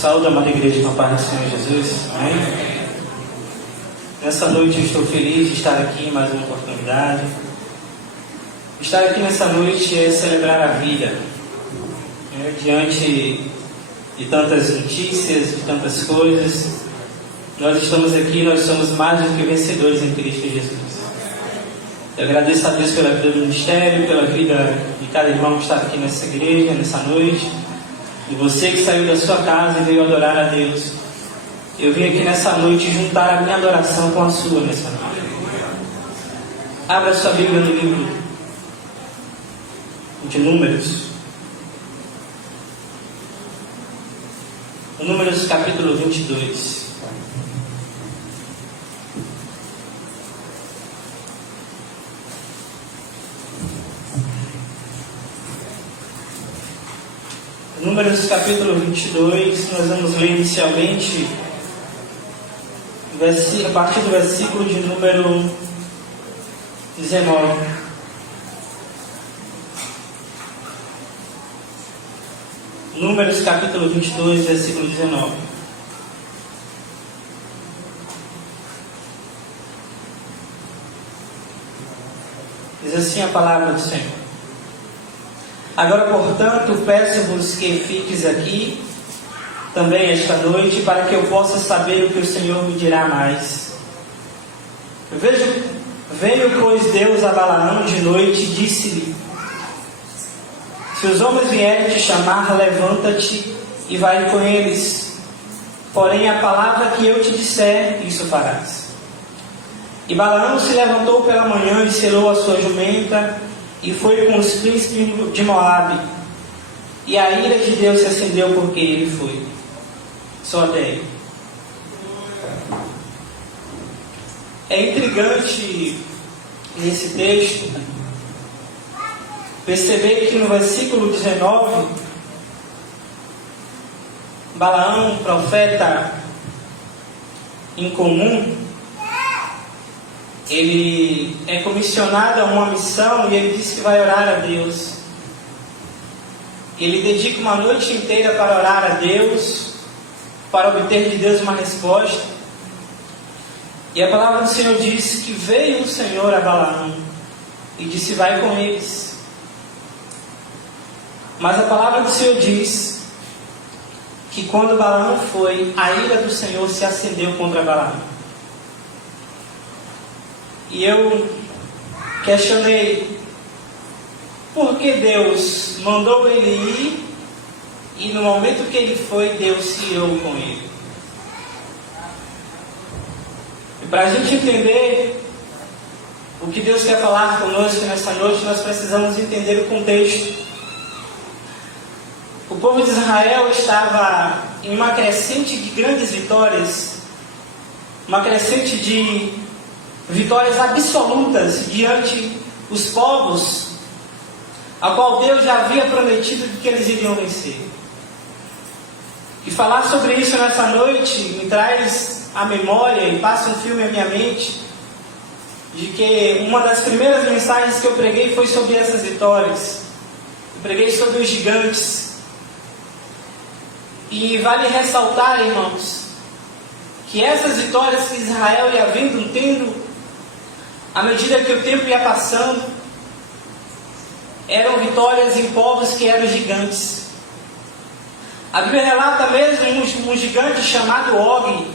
Saúde, amada igreja, com a paz do Senhor Jesus. Amém? Nessa noite eu estou feliz de estar aqui em mais uma oportunidade. Estar aqui nessa noite é celebrar a vida. Diante de tantas notícias, de tantas coisas, nós estamos aqui, nós somos mais do que vencedores em Cristo Jesus. Eu agradeço a Deus pela vida do ministério, pela vida de cada irmão que está aqui nessa igreja, nessa noite. E você que saiu da sua casa e veio adorar a Deus. Eu vim aqui nessa noite juntar a minha adoração com a sua nessa noite. Abra sua Bíblia no livro de Números. Números capítulo 22. Números capítulo 22, nós vamos ler inicialmente a partir do versículo de número 19. Números capítulo 22, versículo 19. Diz assim a palavra do Senhor. Agora, portanto, peço-vos que fiques aqui também esta noite, para que eu possa saber o que o Senhor me dirá mais. Veio, pois, Deus a Balaão de noite e disse-lhe: se os homens vierem te chamar, levanta-te e vai com eles. Porém, a palavra que eu te disser, isso farás. E Balaão se levantou pela manhã e selou a sua jumenta, e foi com os príncipes de Moabe. E a ira de Deus se acendeu porque ele foi. Só até aí. É intrigante nesse texto perceber que no versículo 19, Balaão, profeta incomum, ele é comissionado a uma missão e ele diz que vai orar a Deus. Ele dedica uma noite inteira para orar a Deus, para obter de Deus uma resposta. E a palavra do Senhor diz que veio o Senhor a Balaão e disse: vai com eles. Mas a palavra do Senhor diz que quando Balaão foi, a ira do Senhor se acendeu contra Balaão. E eu questionei por que Deus mandou ele ir e no momento que ele foi, Deus se irou com ele. E para a gente entender o que Deus quer falar conosco nessa noite, nós precisamos entender o contexto. O povo de Israel estava em uma crescente de grandes vitórias, uma crescente de vitórias absolutas diante dos povos a qual Deus já havia prometido que eles iriam vencer. E falar sobre isso nessa noite me traz a memória e passa um filme à minha mente de que uma das primeiras mensagens que eu preguei foi sobre essas vitórias. Eu preguei sobre os gigantes. E vale ressaltar, irmãos, que essas vitórias que Israel ia tendo, à medida que o tempo ia passando, eram vitórias em povos que eram gigantes. A Bíblia relata mesmo um gigante chamado Og,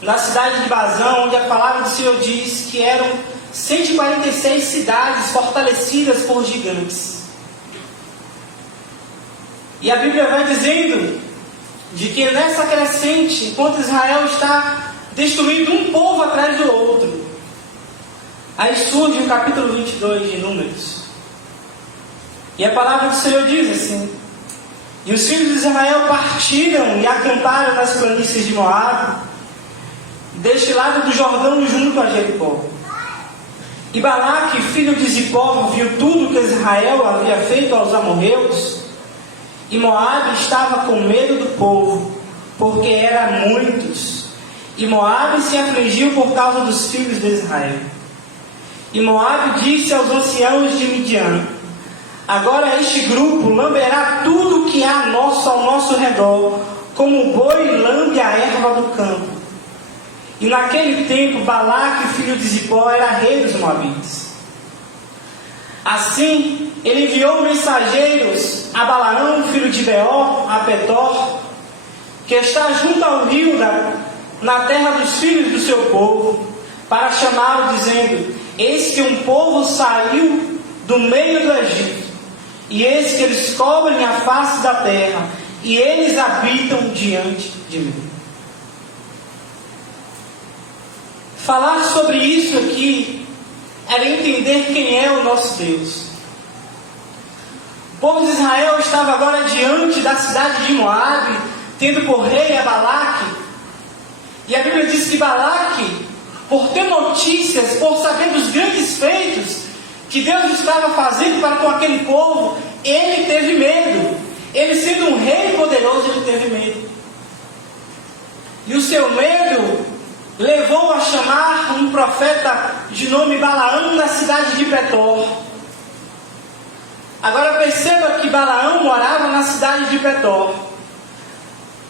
na cidade de Bazã, onde a palavra do Senhor diz que eram 146 cidades fortalecidas por gigantes. E a Bíblia vai dizendo de que nessa crescente, enquanto Israel está destruindo um povo atrás do outro, aí surge o capítulo 22 de Números. E a palavra do Senhor diz assim: e os filhos de Israel partiram e acamparam nas planícies de Moabe, deste lado do Jordão junto a Jericó. E Balaque, filho de Zippor, viu tudo que Israel havia feito aos amorreus, e Moabe estava com medo do povo, porque eram muitos. E Moabe se afligiu por causa dos filhos de Israel. E Moabe disse aos anciãos de Midian: agora este grupo lamberá tudo que há ao nosso redor, como o boi lambe a erva do campo. E naquele tempo Balaque, filho de Zippor, era rei dos Moabitas. Assim, ele enviou mensageiros a Balaão, filho de Beor, a Petor, que está junto ao rio na terra dos filhos do seu povo, para chamá-lo, dizendo: eis que um povo saiu do meio do Egito, e eis que eles cobrem a face da terra, e eles habitam diante de mim. Falar sobre isso aqui era entender quem é o nosso Deus. O povo de Israel estava agora diante da cidade de Moabe, tendo por rei a Balaque. E a Bíblia diz que Balaque, por ter notícias, por saber dos grandes feitos que Deus estava fazendo para com aquele povo, ele teve medo. Ele, sendo um rei poderoso, ele teve medo. E o seu medo levou a chamar um profeta de nome Balaão da cidade de Petor. Agora perceba que Balaão morava na cidade de Petor.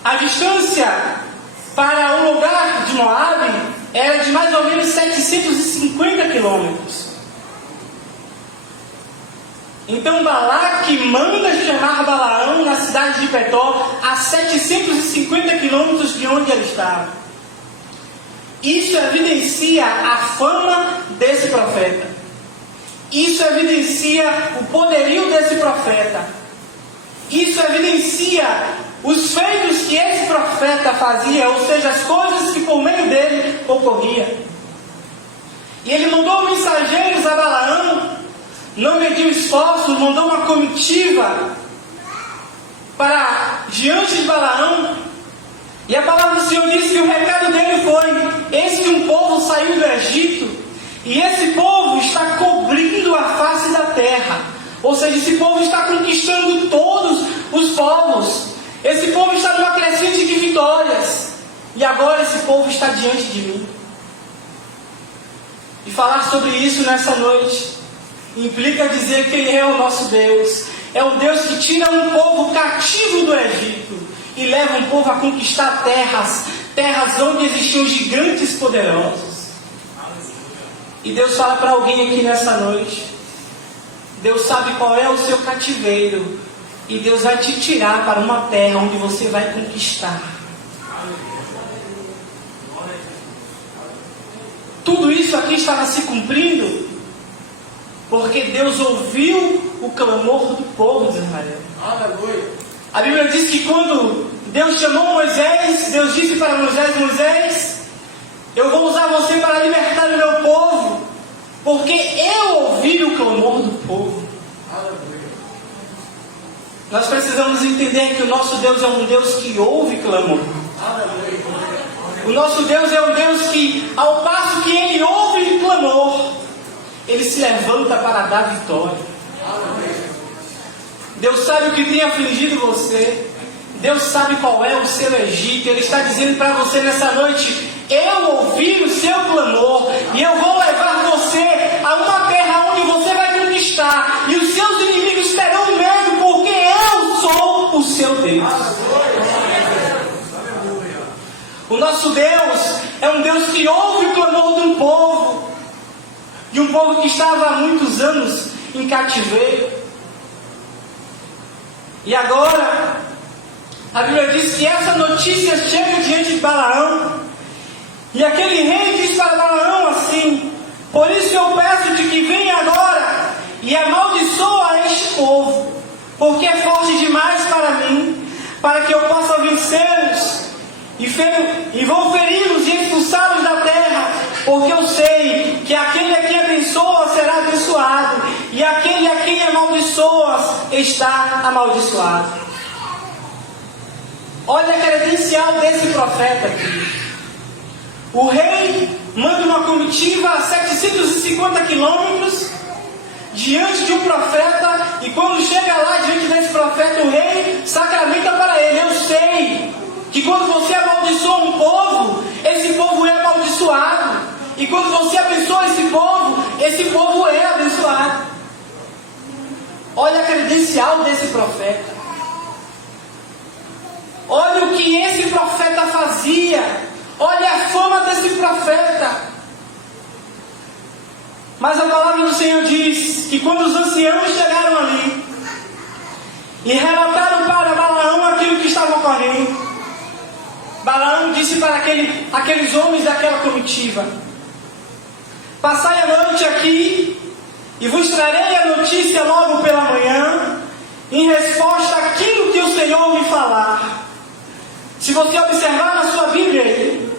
A distância para o lugar de Moabe era de mais ou menos 750 quilômetros. Então Balaque manda chamar Balaão na cidade de Petor, a 750 quilômetros de onde ele estava. Isso evidencia a fama desse profeta. Isso evidencia o poderio desse profeta. Isso evidencia os feitos que esse profeta fazia, ou seja, as coisas que por meio dele ocorriam. E ele mandou mensageiros a Balaão, não mediu esforços, mandou uma comitiva para diante de Balaão. E a palavra do Senhor diz que o recado dele foi: eis que um povo saiu do Egito, e esse povo está cobrindo a face da terra. Ou seja, esse povo está conquistando todos os povos. Esse povo está numa crescente de vitórias. E agora esse povo está diante de mim. E falar sobre isso nessa noite implica dizer quem é o nosso Deus. É um Deus que tira um povo cativo do Egito e leva um povo a conquistar terras onde existiam gigantes poderosos. E Deus fala para alguém aqui nessa noite: Deus sabe qual é o seu cativeiro, e Deus vai te tirar para uma terra onde você vai conquistar. Tudo isso aqui estava se cumprindo porque Deus ouviu o clamor do povo de Israel. Aleluia. A Bíblia diz que quando Deus chamou Moisés, Deus disse para Moisés: Moisés, eu vou usar você para libertar o meu povo, porque eu ouvi o clamor do povo. Nós precisamos entender que o nosso Deus é um Deus que ouve clamor. O nosso Deus é um Deus que, ao passo que Ele ouve clamor, Ele se levanta para dar vitória. Deus sabe o que tem afligido você. Deus sabe qual é o seu Egito. Ele está dizendo para você nessa noite: eu ouvi o seu clamor, e eu vou levar você a uma terra onde você vai conquistar, e os seus inimigos terão medo, porque eu sou o seu Deus. O nosso Deus é um Deus que ouve o clamor de um povo, de um povo que estava há muitos anos em cativeiro. E agora, a Bíblia diz que essa notícia chega diante de Balaão, e aquele rei diz para Balaão assim: por isso eu peço-te que venha agora e amaldiçoa este povo, porque é forte demais para mim, para que eu possa vencê-los, e vou feri-los e expulsá-los da terra, porque eu sei que aquele a quem abençoa será abençoado, e aquele a quem amaldiçoa está amaldiçoado. Olha a credencial desse profeta aqui. O rei manda uma comitiva a 750 quilômetros diante de um profeta, e quando chega lá diante desse profeta, o rei sacramenta para ele: eu sei que quando você amaldiçoa um povo, esse povo é amaldiçoado, e quando você abençoa esse povo é abençoado. Olha a credencial desse profeta. Olha o que esse profeta fazia. Olha a fama desse profeta. Mas a palavra do Senhor diz que quando os anciãos chegaram ali e relataram para Balaão aquilo que estava ocorrendo, Balaão disse para aqueles homens daquela comitiva: passai a noite aqui e vos trarei a notícia logo pela manhã, em resposta àquilo que o Senhor me falar. Se você observar na sua Bíblia,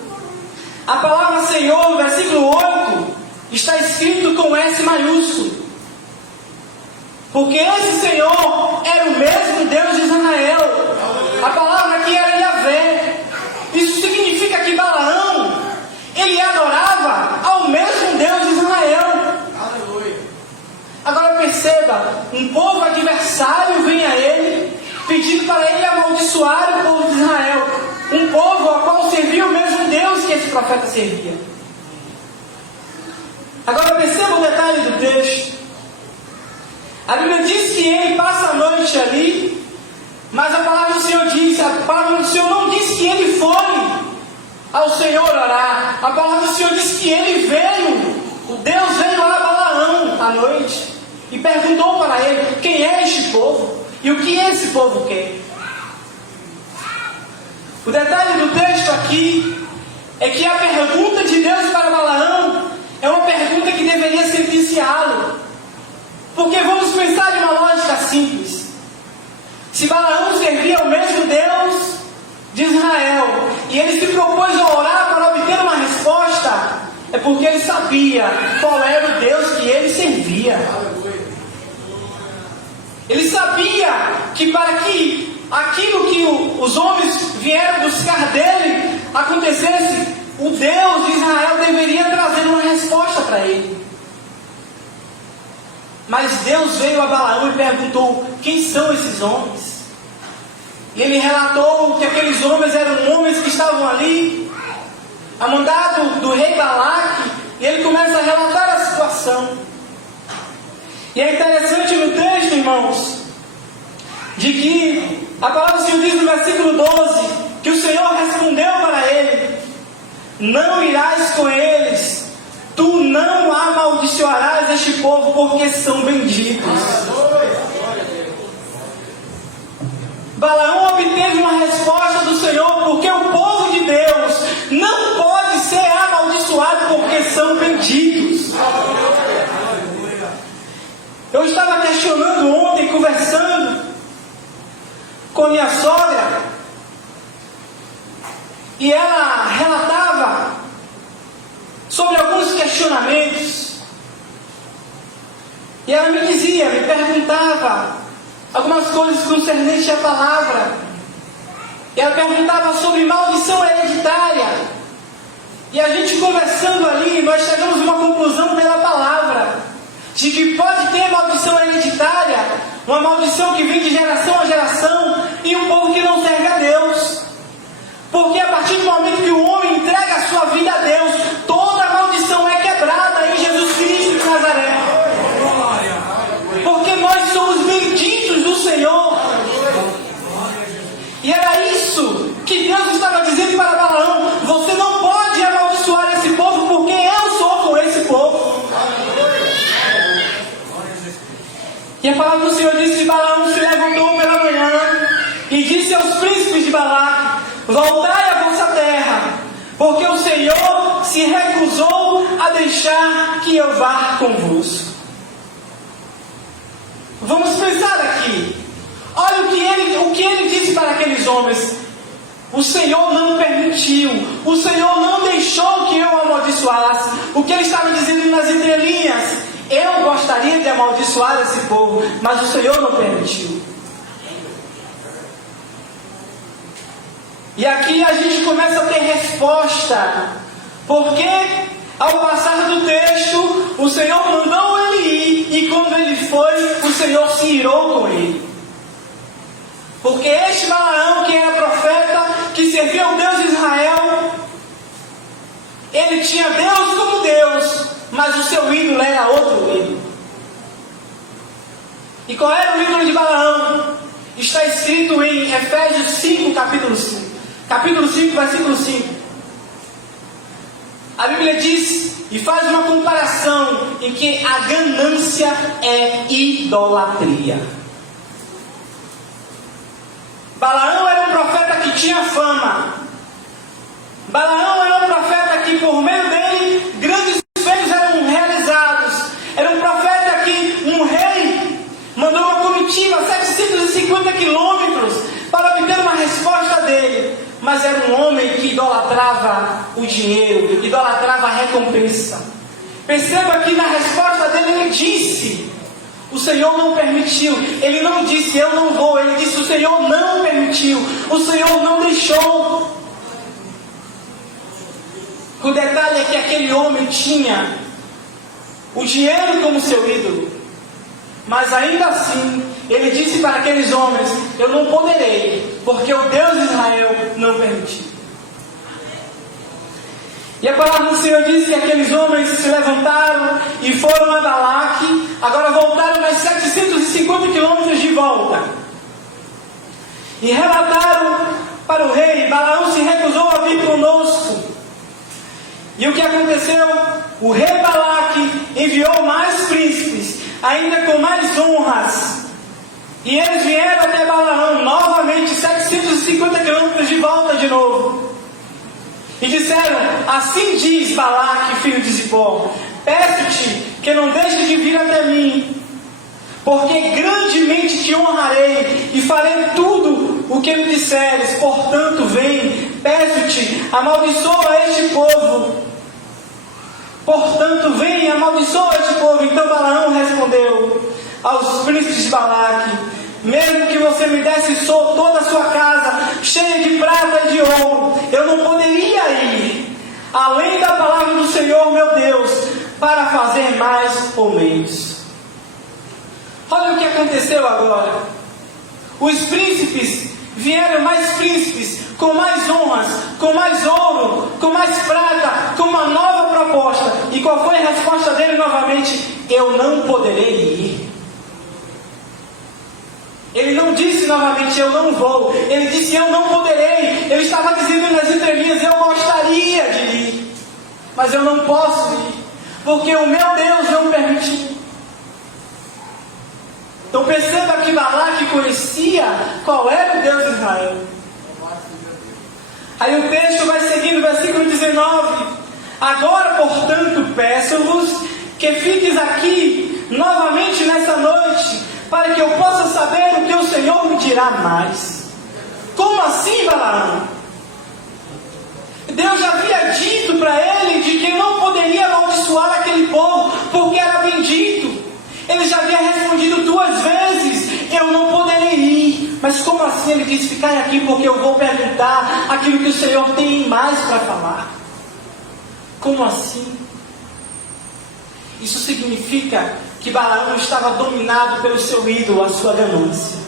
a palavra Senhor, versículo 8, está escrito com S maiúsculo. Porque esse Senhor era o mesmo Deus de Israel. A palavra aqui era Yahvé. Isso significa que Balaão, ele adorava ao mesmo Deus de Israel. Agora perceba, um povo adversário vem a ele, pedindo para ele amaldiçoar o povo de Israel. Um povo ao qual servia o mesmo Deus que esse profeta servia. Agora perceba o detalhe do texto. A Bíblia diz que ele passa a noite ali, mas a palavra do Senhor diz, a palavra do Senhor não diz que ele foi ao Senhor orar. A palavra do Senhor diz que ele veio, o Deus veio a Balaão à noite e perguntou para ele: quem é este povo? E o que esse povo quer? O detalhe do texto aqui é que a pergunta de Deus para Balaão é uma pergunta que deveria sentenciá-lo. Porque vamos pensar de uma lógica simples. Se Balaão servia ao mesmo Deus de Israel e ele se propôs a orar para obter uma resposta, é porque ele sabia qual era o Deus que ele servia. Ele sabia que para que aquilo que os homens vieram buscar dele acontecesse, o Deus de Israel deveria trazer uma resposta para ele. Mas Deus veio a Balaão e perguntou: quem são esses homens? E ele relatou que aqueles homens eram homens que estavam ali, a mandado do rei Balaque, e ele começa a relatar a situação. E é interessante no texto, irmãos, de que a palavra do Senhor diz no versículo 12, que o Senhor respondeu para ele: não irás com eles, tu não amaldiçoarás este povo, porque são benditos. Balaão obteve uma resposta do Senhor, porque o povo de Deus não pode ser amaldiçoado, porque são benditos. Eu estava questionando ontem, conversando com minha sogra, e ela relatava sobre alguns questionamentos. E ela me dizia, me perguntava algumas coisas concernentes à palavra. E ela perguntava sobre maldição hereditária. E a gente conversando ali, nós chegamos a uma conclusão pela palavra, de que pode ter maldição hereditária, uma maldição que vem de geração a geração, em um povo que não serve a Deus. Porque a partir do momento que o homem entrega a sua vida a Deus, toda a maldição é quebrada em Jesus Cristo de Nazaré. Porque nós somos benditos do Senhor. E era isso que Deus estava dizendo para Balaão: você não pode amaldiçoar esse povo, porque eu sou com esse povo. E a palavra do Senhor diz que Balaão se levantou pela manhã e disse aos príncipes de Balaque: voltai à vossa terra, porque o Senhor se recusou a deixar que eu vá convosco. Vamos pensar aqui. Olha o que ele disse para aqueles homens: o Senhor não permitiu, o Senhor não deixou que eu amaldiçoasse. O que ele estava dizendo nas entrelinhas: eu gostaria de amaldiçoar esse povo, mas o Senhor não permitiu. E aqui a gente começa a ter resposta, porque ao passar do texto, o Senhor mandou ele ir, e quando ele foi, o Senhor se irou com ele. Porque este Balaão, que era profeta, que servia ao Deus de Israel, ele tinha Deus como Deus, mas o seu ídolo era outro ídolo. E qual era o ídolo de Balaão? Está escrito em Efésios 5, capítulo 5. Capítulo 5, versículo 5. A Bíblia diz e faz uma comparação em que a ganância é idolatria. Balaão era um profeta que tinha fama. Balaão era um profeta que por meio dele grandes feitos eram realizados. Era um profeta que um rei mandou uma comitiva 750 quilômetros para obter uma resposta dele. Mas era um homem que idolatrava o dinheiro, idolatrava a recompensa. Perceba que na resposta dele ele disse: o Senhor não permitiu. Ele não disse eu não vou, ele disse o Senhor não permitiu, o Senhor não deixou. O detalhe é que aquele homem tinha o dinheiro como seu ídolo, mas ainda assim ele disse para aqueles homens: eu não poderei, porque o Deus de Israel não permitiu. E a palavra do Senhor diz que aqueles homens se levantaram e foram a Balaque. Agora voltaram mais 750 quilômetros de volta e relataram para o rei: Balaão se recusou a vir conosco. E o que aconteceu? O rei Balaque enviou mais príncipes, ainda com mais honras. E eles vieram até Balaão, novamente 750 quilômetros de volta de novo. E disseram: assim diz Balaque, filho de Zippor, peço-te que não deixes de vir até mim, porque grandemente te honrarei e farei tudo o que me disseres. Portanto, vem, peço-te, amaldiçoa este povo. Portanto, vem e amaldiçoa este povo. Então Balaão respondeu aos príncipes de Balaque: mesmo que você me desse toda a sua casa cheia de prata e de ouro, eu não poderia ir além da palavra do Senhor meu Deus para fazer mais ou menos. Olha o que aconteceu agora. Os príncipes vieram, mais príncipes, com mais honras, com mais ouro, com mais prata, com uma nova proposta. E qual foi a resposta dele novamente? Eu não poderei ir. Ele não disse novamente eu não vou, ele disse eu não poderei. Ele estava dizendo nas entrelinhas: eu gostaria de ir, mas eu não posso ir, porque o meu Deus não permitiu. Então perceba que Balaque conhecia qual era o Deus de Israel. Aí o texto vai seguindo, versículo 19: agora, portanto, peço-vos que fiques aqui novamente nessa noite, para que eu possa saber o que o Senhor me dirá mais. Como assim, Balaão? Deus já havia dito para ele de que não poderia amaldiçoar aquele povo, porque era bendito. Ele já havia respondido 2 vezes: eu não poderei ir. Mas como assim? Ele disse: ficar aqui porque eu vou perguntar aquilo que o Senhor tem mais para falar. Como assim? Isso significa que Balaão estava dominado pelo seu ídolo, a sua ganância.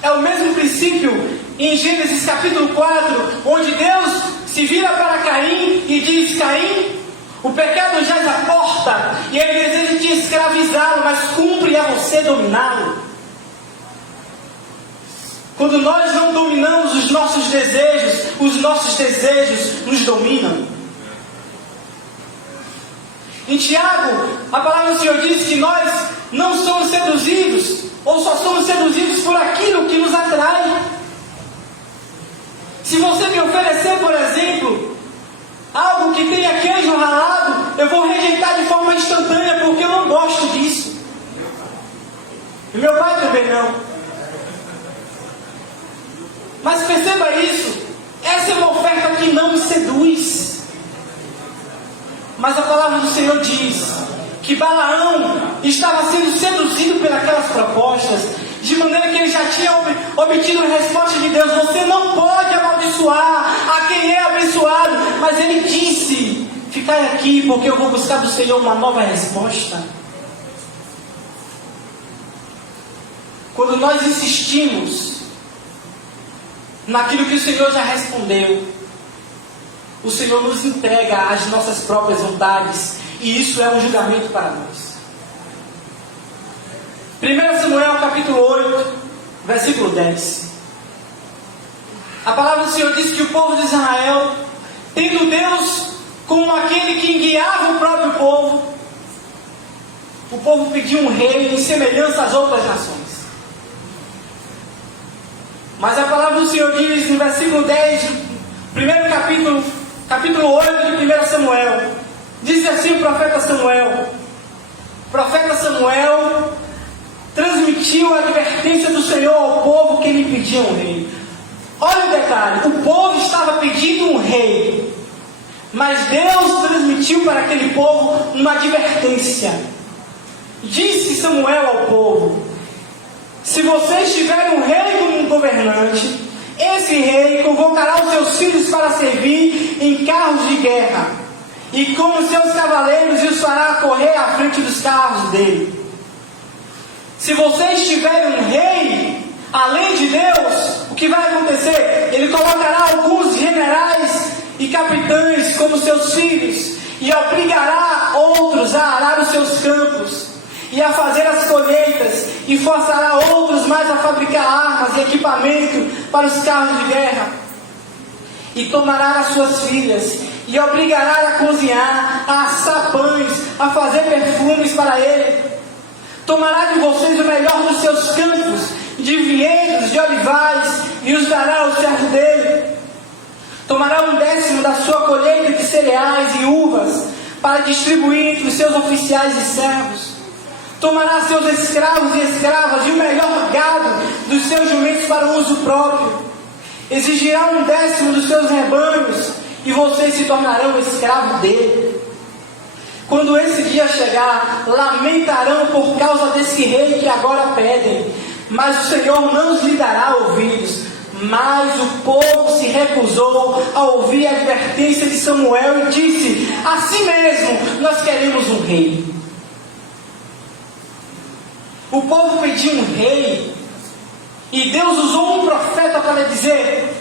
É o mesmo princípio em Gênesis capítulo 4, onde Deus se vira para Caim e diz: Caim, o pecado jaz à porta e ele deseja te escravizá-lo, mas cumpre a você dominá-lo. Quando nós não dominamos os nossos desejos nos dominam. Em Tiago, a palavra do Senhor diz que nós não somos seduzidos, ou só somos seduzidos por aquilo que nos atrai. Se você me oferecer, por exemplo, algo que tenha queijo ralado, eu vou rejeitar de forma instantânea, porque eu não gosto disso. E meu pai também não. Mas perceba isso, essa é uma oferta que não me seduz. Mas a palavra do Senhor diz que Balaão estava sendo seduzido pelas propostas, de maneira que ele já tinha obtido a resposta de Deus: você não pode amaldiçoar a quem é abençoado. Mas ele disse: ficai aqui porque eu vou buscar do Senhor uma nova resposta. Quando nós insistimos naquilo que o Senhor já respondeu, o Senhor nos entrega as nossas próprias vontades, e isso é um julgamento para nós. 1 Samuel capítulo 8, versículo 10. A palavra do Senhor diz que o povo de Israel, tendo Deus como aquele que guiava o próprio povo, o povo pediu um rei em semelhança às outras nações. Mas a palavra do Senhor diz no versículo 10, primeiro capítulo 8 de 1 Samuel, diz assim o profeta Samuel: o profeta Samuel transmitiu a advertência do Senhor ao povo que lhe pedia um rei. Olha o detalhe, o povo estava pedindo um rei, mas Deus transmitiu para aquele povo uma advertência. Disse Samuel ao povo: se vocês tiverem um rei como um governante, esse rei convocará os seus filhos para servir em carros de guerra, e como seus cavaleiros os fará correr à frente dos carros dele. Se vocês tiverem um rei além de Deus, o que vai acontecer? Ele colocará alguns generais e capitães como seus filhos, e obrigará outros a arar os seus campos e a fazer as colheitas, e forçará outros mais a fabricar armas e equipamento para os carros de guerra, e tomará as suas filhas e obrigará a cozinhar, a assar pães, a fazer perfumes para ele. Tomará de vocês o melhor dos seus campos, de vinhedos, de olivais, e os dará ao servo dele. Tomará 1/10 da sua colheita de cereais e uvas, para distribuir entre os seus oficiais e servos. Tomará seus escravos e escravas e o melhor gado dos seus jumentos para uso próprio. Exigirá 1/10 dos seus rebanhos, e vocês se tornarão escravos dele. Quando esse dia chegar, lamentarão por causa desse rei que agora pedem, mas o Senhor não lhe dará ouvidos. Mas o povo se recusou a ouvir a advertência de Samuel e disse: assim mesmo, nós queremos um rei. O povo pediu um rei, e Deus usou um profeta para dizer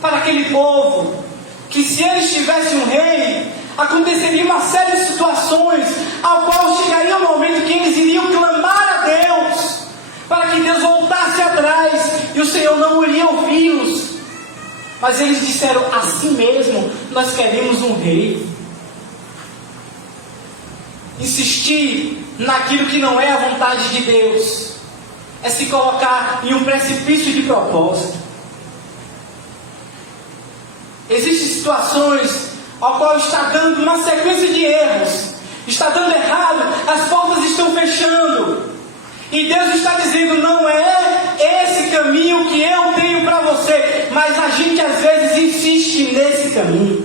para aquele povo que se eles tivessem um rei, aconteceria uma série de situações ao qual chegaria um momento que eles iriam clamar a Deus para que Deus voltasse atrás, e o Senhor não iria ouvi-los. Mas eles disseram: assim mesmo, nós queremos um rei. Insistir naquilo que não é a vontade de Deus é se colocar em um precipício de propósito. Existem situações ao qual está dando uma sequência de erros, está dando errado, as portas estão fechando, e Deus está dizendo: não é esse caminho que eu tenho para você. Mas a gente às vezes insiste nesse caminho.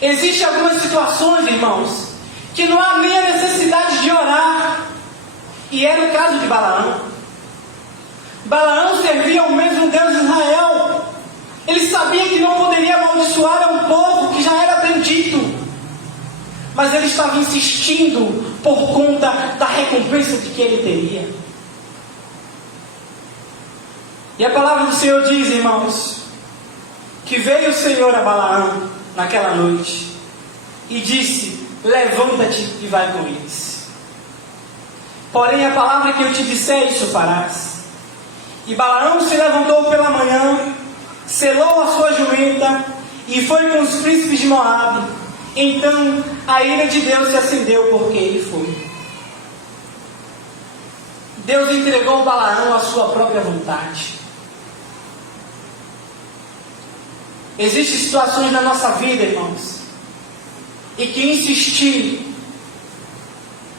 Existem algumas situações, irmãos, que não há nem a necessidade de orar, e era o caso de Balaão. Balaão servia ao mesmo Deus de Israel. Ele sabia que não poderia amaldiçoar a um povo que já era bendito, mas ele estava insistindo por conta da recompensa de que ele teria. E a palavra do Senhor diz, irmãos, que veio o Senhor a Balaão naquela noite e disse: levanta-te e vai com eles. Porém a palavra que eu te disser, isso farás. E Balaão se levantou pela manhã, selou a sua jumenta e foi com os príncipes de Moabe. Então a ira de Deus se acendeu porque ele foi. Deus entregou Balaão à sua própria vontade. Existem situações na nossa vida, irmãos, e que insistir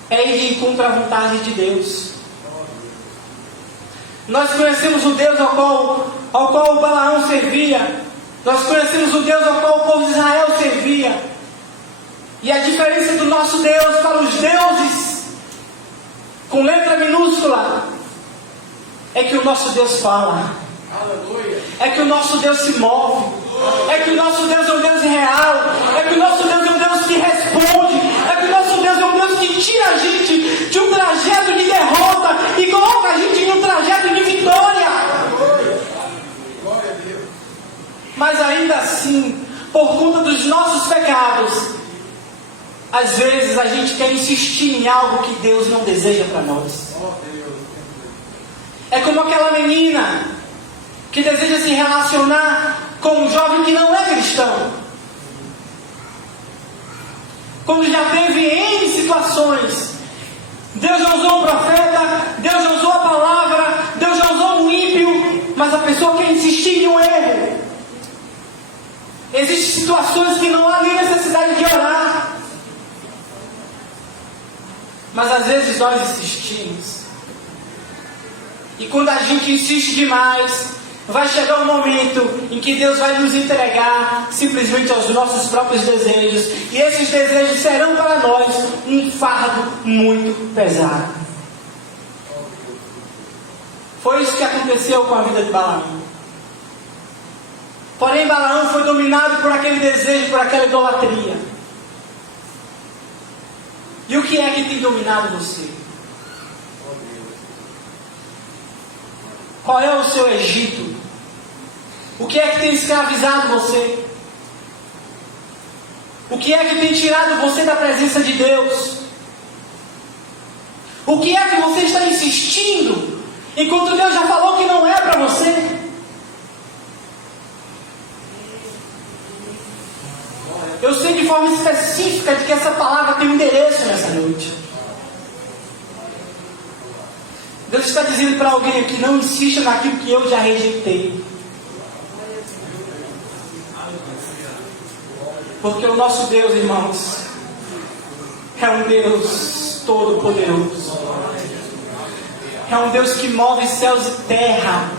é ir de encontro à vontade de Deus. Nós conhecemos o Deus ao qual o Balaão servia. Nós conhecemos o Deus ao qual o povo de Israel servia. E a diferença do nosso Deus para os deuses com letra minúscula é que o nosso Deus fala. Aleluia. É que o nosso Deus se move. É que o nosso Deus é um Deus real. É que o nosso Deus é um Deus que responde. É que o nosso Deus é um Deus que tira a gente de um trajeto de derrota e coloca a gente em um trajeto de vitória. Glória a Deus. Mas ainda assim, por conta dos nossos pecados, Às vezes a gente quer insistir em algo que Deus não deseja para nós. É como aquela menina que deseja se relacionar com um jovem que não é cristão. Quando já teve N situações, Deus já usou um profeta, Deus já usou a palavra, Deus já usou um ímpio, mas a pessoa quer insistir em um erro. Existem situações que não há nem necessidade de orar, mas às vezes nós insistimos. E quando a gente insiste demais, vai chegar um momento em que Deus vai nos entregar simplesmente aos nossos próprios desejos. E esses desejos serão para nós um fardo muito pesado. Foi isso que aconteceu com a vida de Balaão. Porém, Balaão foi dominado por aquele desejo, por aquela idolatria. E o que é que tem dominado você? Qual é o seu Egito? O que é que tem escravizado você? O que é que tem tirado você da presença de Deus? O que é que você está insistindo, enquanto Deus já falou que não é para você? Eu sei de forma específica de que essa palavra tem um endereço nessa noite. Deus está dizendo para alguém aqui: não insista naquilo que eu já rejeitei. Porque o nosso Deus, irmãos, é um Deus todo-poderoso. É um Deus que move céus e terra.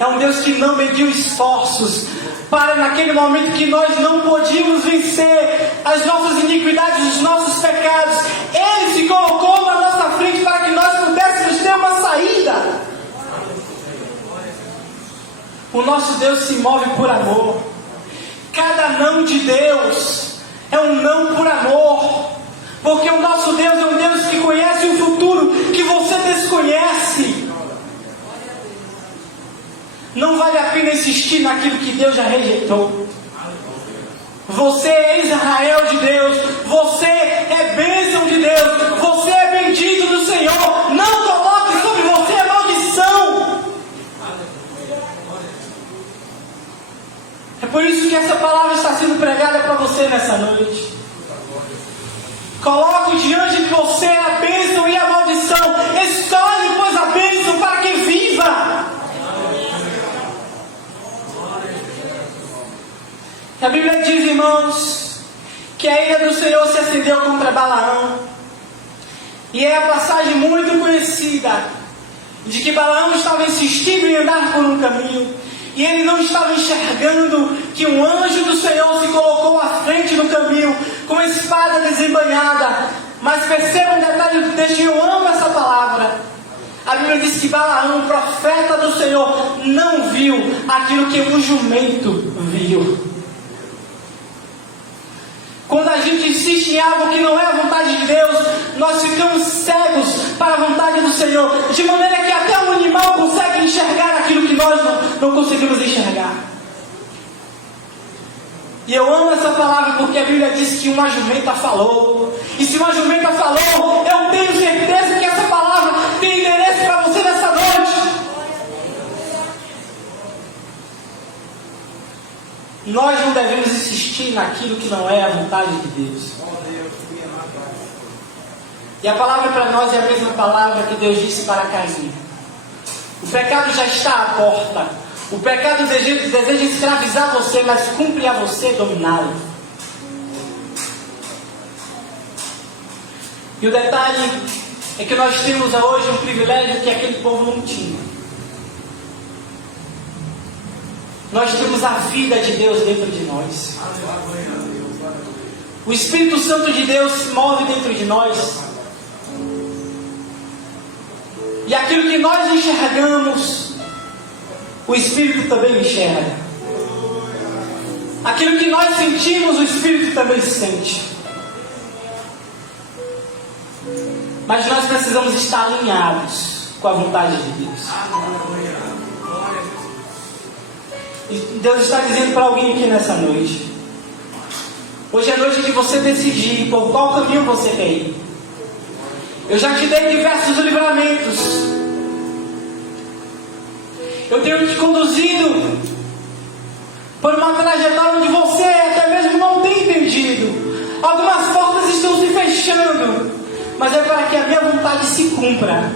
É um Deus que não mediu esforços para, naquele momento que nós não podíamos vencer as nossas iniquidades, os nossos pecados, Ele se colocou na nossa frente para que nós pudéssemos ter uma saída. O nosso Deus se move por amor. Cada não de Deus é um não por amor. Porque o nosso Deus é um Deus que conhece o futuro que você desconhece. Não vale a pena insistir naquilo que Deus já rejeitou. Você é Israel de Deus. Você é bênção de Deus. Você é bendito do Senhor. Não coloque sobre você a maldição. É por isso que essa palavra está sendo pregada para você nessa noite. Coloque diante de você a bênção e a maldição. Escolhe, pois, a bênção para que viva. A Bíblia diz, irmãos, que a ira do Senhor se acendeu contra Balaão. E é a passagem muito conhecida de que Balaão estava insistindo em andar por um caminho, e ele não estava enxergando que um anjo do Senhor se colocou à frente do caminho com a espada desembainhada. Mas perceba um detalhe deste: eu amo essa palavra. A Bíblia diz que Balaão, profeta do Senhor, não viu aquilo que o jumento viu. Quando a gente insiste em algo que não é a vontade de Deus, nós ficamos cegos para a vontade do Senhor, de maneira que até um animal consegue enxergar aquilo que nós não conseguimos enxergar. E eu amo essa palavra porque a Bíblia diz que uma jumenta falou. E se uma jumenta falou, eu tenho certeza que essa palavra tem endereço para você nessa noite. Nós não devemos insistir naquilo que não é a vontade de Deus. E a palavra para nós é a mesma palavra que Deus disse para Caim. O pecado já está à porta. O pecado deseja escravizar você, mas cumpre a você dominá-lo. E o detalhe é que nós temos hoje um privilégio que aquele povo não tinha. Nós temos a vida de Deus dentro de nós. O Espírito Santo de Deus se move dentro de nós. E aquilo que nós enxergamos, o Espírito também enxerga. Aquilo que nós sentimos, o Espírito também sente. Mas nós precisamos estar alinhados com a vontade de Deus. E Deus está dizendo para alguém aqui nessa noite: Hoje é noite que você decidir por qual caminho você quer ir. Eu já te dei diversos livramentos. Eu tenho te conduzido por uma trajetória onde você até mesmo não tem entendido. Algumas portas estão se fechando, mas é para que a minha vontade se cumpra.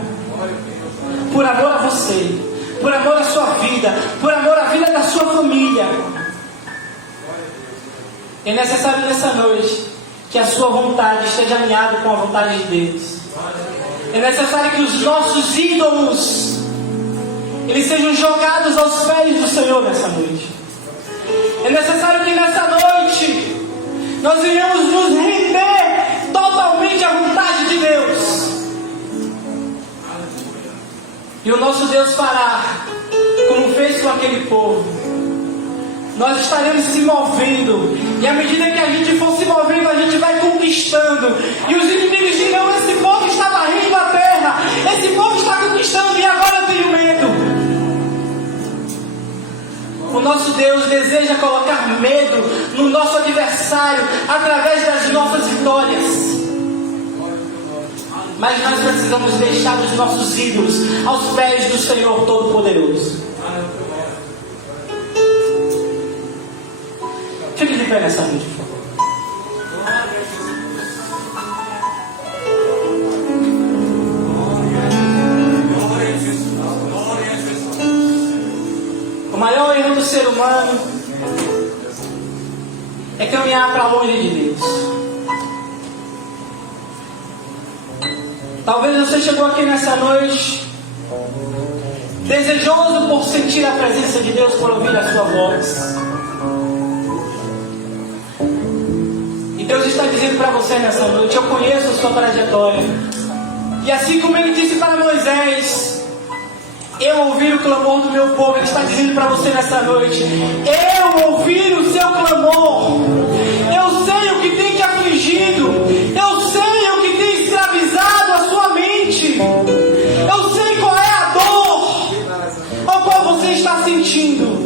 Por amor a você, por amor à sua vida, por amor à vida da sua família. É necessário nessa noite que a sua vontade esteja alinhada com a vontade de Deus. É necessário que os nossos ídolos eles sejam jogados aos pés do Senhor nessa noite. É necessário que nessa noite nós venhamos nos render totalmente à vontade de Deus. E o nosso Deus fará como fez com aquele povo. Nós estaremos se movendo, e à medida que a gente for se movendo, a gente vai conquistando. E os inimigos dirão: esse povo está varrendo a terra, esse povo está conquistando, e agora eu tenho medo. O nosso Deus deseja colocar medo no nosso adversário através das nossas vitórias. Mas nós precisamos deixar os nossos ídolos aos pés do Senhor Todo-Poderoso. Fique de pé nessa noite, por favor. O maior erro do ser humano é caminhar para longe de Deus. Talvez você chegou aqui nessa noite desejoso por sentir a presença de Deus, por ouvir a sua voz. E Deus está dizendo para você nessa noite: eu conheço a sua trajetória. E assim como Ele disse para Moisés: eu ouvi o clamor do meu povo. Ele está dizendo para você nessa noite: eu ouvi o seu clamor. Eu sei o que tem te afligido. Eu sei o que tem escravizado a sua mente. Eu sei qual é a dor ao qual você está sentindo.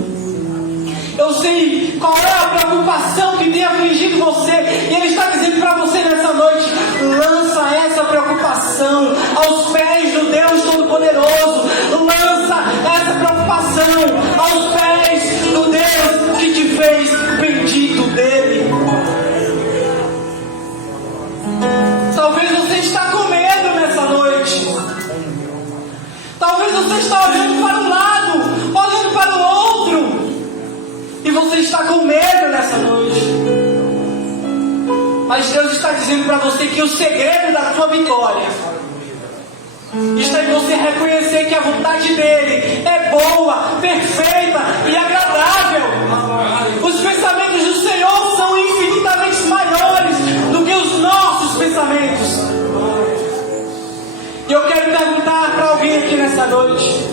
Eu sei qual é a preocupação que tem afligido você. E Ele está dizendo para você nessa noite: lança essa preocupação aos pés do Deus Todo-Poderoso. Lança essa preocupação aos pés do Deus que te fez bendito dele. Talvez você está com medo nessa noite. Talvez você está olhando para um lado, olhando para o outro, e você está com medo nessa noite. Mas Deus está dizendo para você que o segredo da sua vitória está em você reconhecer que a vontade dele é boa, perfeita e agradável. Os pensamentos do Senhor são infinitamente maiores do que os nossos pensamentos. E eu quero perguntar para alguém aqui nessa noite: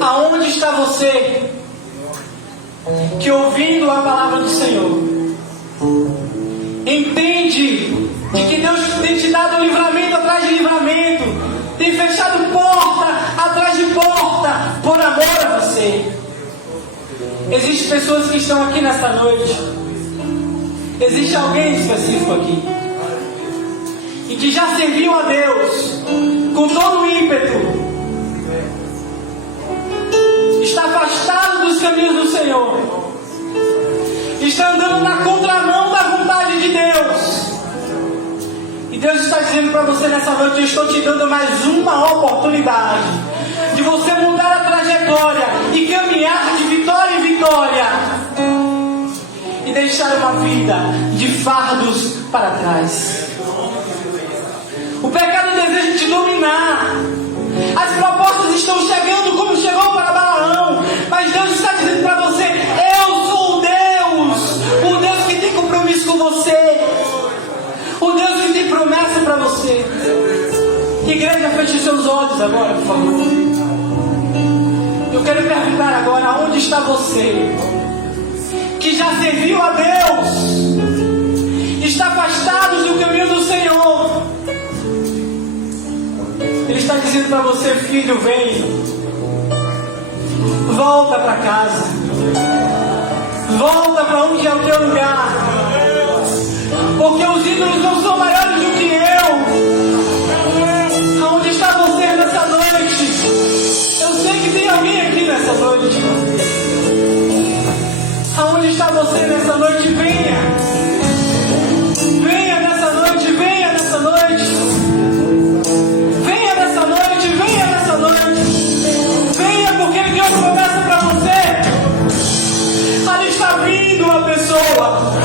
aonde está você que, ouvindo a palavra do Senhor, entende de que Deus tem te dado livramento atrás de livramento, tem fechado porta atrás de porta por amor a você? Existem pessoas que estão aqui nesta noite. Existe alguém específico aqui e que já serviu a Deus com todo o ímpeto, está afastado dos caminhos do Senhor, está andando na contramão da vontade de Deus. E Deus está dizendo para você nessa noite: eu estou te dando mais uma oportunidade de você mudar a trajetória e caminhar de vitória em vitória e deixar uma vida de fardos para trás. O pecado deseja te dominar. As propostas estão chegando como chegou para Balaão, mas Deus está dizendo para você: eu sou o Deus que tem compromisso com você, o Deus que tem promessa para você. Igreja, feche seus olhos agora, por favor. Eu quero perguntar agora: onde está você que já serviu a Deus, está afastado do caminho do Senhor? Ele está dizendo para você: filho, vem, volta para casa, volta para onde é o teu lugar. a você nessa noite, venha. Venha nessa noite, venha nessa noite. Venha nessa noite, venha nessa noite. Venha porque Deus promessa para você. Ali está vindo uma pessoa.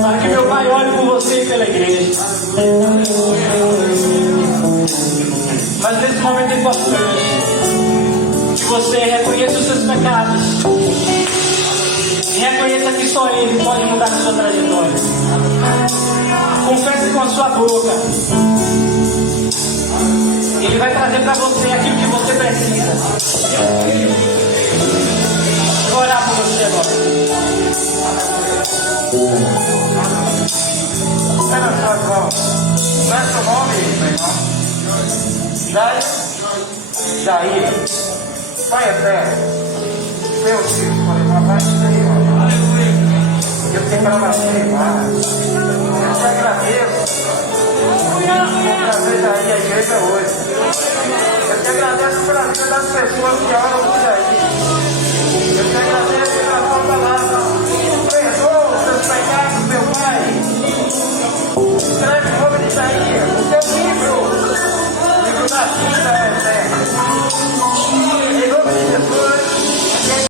Para que meu Pai olhe por você e pela igreja. Mas nesse momento é importante que você reconheça os seus pecados e reconheça que só Ele pode mudar a sua trajetória. Confesse com a sua boca. Ele vai trazer para você aquilo que você precisa. Vou orar por você agora. Pega a sua mão. Não é seu nome, meu irmão? Jair. Vai até. Meu filho, papai, eu tenho para você, eu te agradeço por trazer Jair à igreja hoje. Eu te agradeço pela vida das pessoas que oram por Jair.